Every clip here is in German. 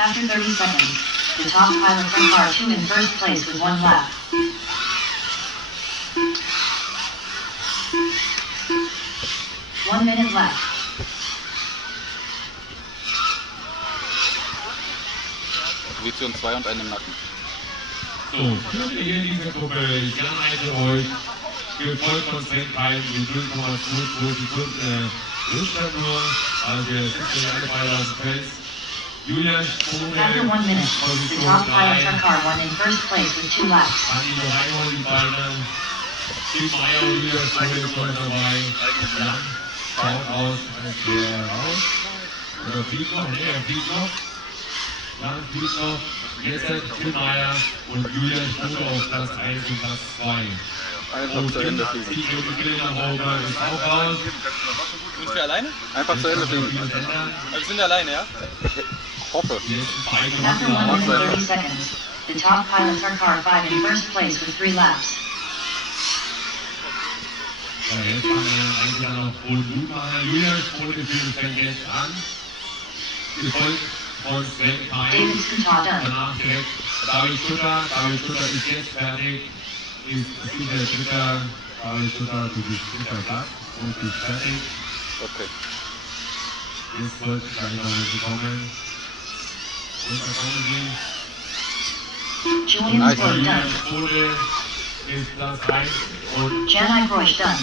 After 30 seconds, the top pilot from car 2 in first place with 1 lap. One minute left. Position 2 und einen im Nacken. So, führt ihr hier in dieser Gruppe, ich leite euch, gefolgt von 10 Teilen mit 0,22 Sekunden Rückstand nur, also wir sitzen ja alle beide aus dem Fels. Julian Sprune, After 1 minute, the top pilot from car 1 in first place with 2 laps. Andi Reinhold, die beiden, Tim Meyer und Julian Sprune schon dabei. Jan schaut aus, als wäre er raus. Oder fliegt noch, ne, er fliegt noch. Jan fliegt noch. Jetzt Tim Meyer und Julian Sprune auf Platz 1 und Platz 2. Einfach zu Ende fliegen. Ist auch raus. Sind wir alleine? Einfach zu Ende fliegen. Also wir sind alleine, ja? Ich hoffe. After 1 minute 30 seconds, the top pilot for car 5 in first place with 3 laps. Ja, jetzt kann er eigentlich noch gut machen. Julian Sprune fängt jetzt an. Gefolgt von Sven Kai. David Scooter done. Danach direkt David Schutter. David Schutter ist jetzt fertig. Ist der Schutter. David Schutter, du bist hinter Platz und bist fertig. Okay. Jetzt wird gleich noch bekommen. Und da kommen sie. Julian's work done. Sprune ist Platz 1 und Janai Grosh done.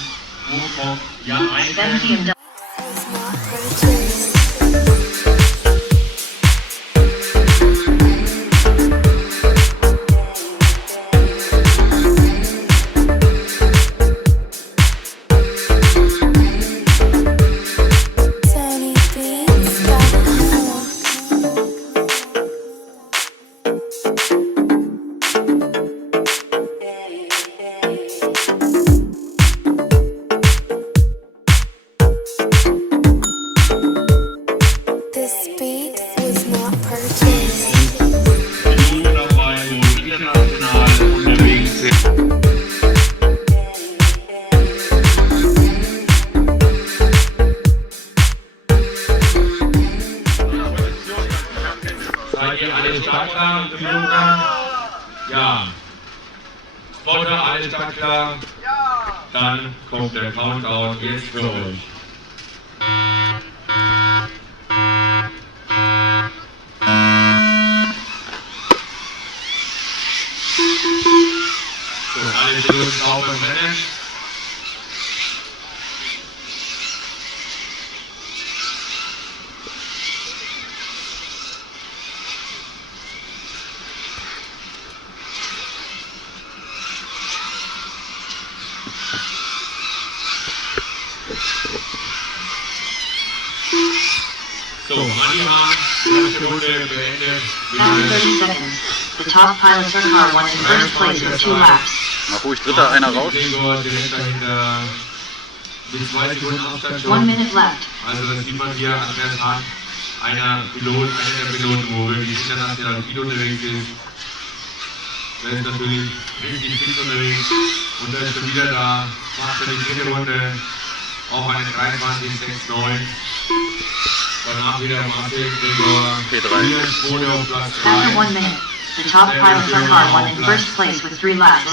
wo kommt Jan Sven Eichen?Kiem done. Seid ihr alle startklar, Piloten? Ja. Spotter, alle startklar? Ja. Dann kommt der Countdown jetzt für euch. So, alle Piloten auf im Rennen. So, Anima, erste Runde beendet. After 30 seconds, the top pilot for car 1 in first place with 2 laps. Mach ruhig dritter, einer raus. Gregor direkt dahinter mit 2 Sekunden Abstand 1 minute left. Also das sieht man hier an der Hand. Einer der Piloten, wo wirklich international viel unterwegs ist. Der ist natürlich richtig fit unterwegs. Und der ist schon wieder da, macht er die dritte Runde. Auch eine 23,69. Danach wieder Marcel Gregor. P3. Sprune auf Platz After 3. 1 minute, the top pilot for car 1 in first place with 3 laps.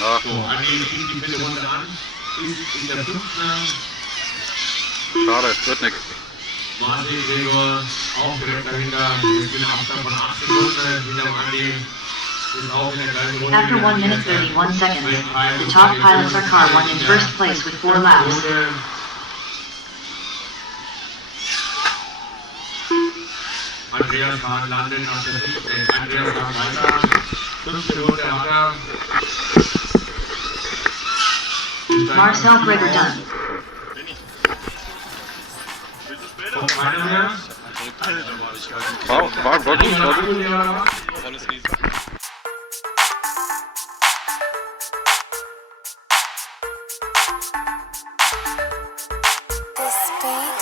Ja. So, Andi fängt die vierte Runde an. Ist in der 5. Schade, wird nix. Marcel Gregor auch direkt dahinter. Wir sind im Abstand von 8 Sekunden hinter dem Andi. ist auch in der gleichen Runde. After 1 minute 31 seconds, the top pilot Sarkar won in first place with 4 laps. Runde. Andreas Hahn landet nach der 7. Andreas Hahn weiter. 5. Runde hat er. Marcel Gregor done. Kommt keiner mehr. War gut. Volles Riesen. This beat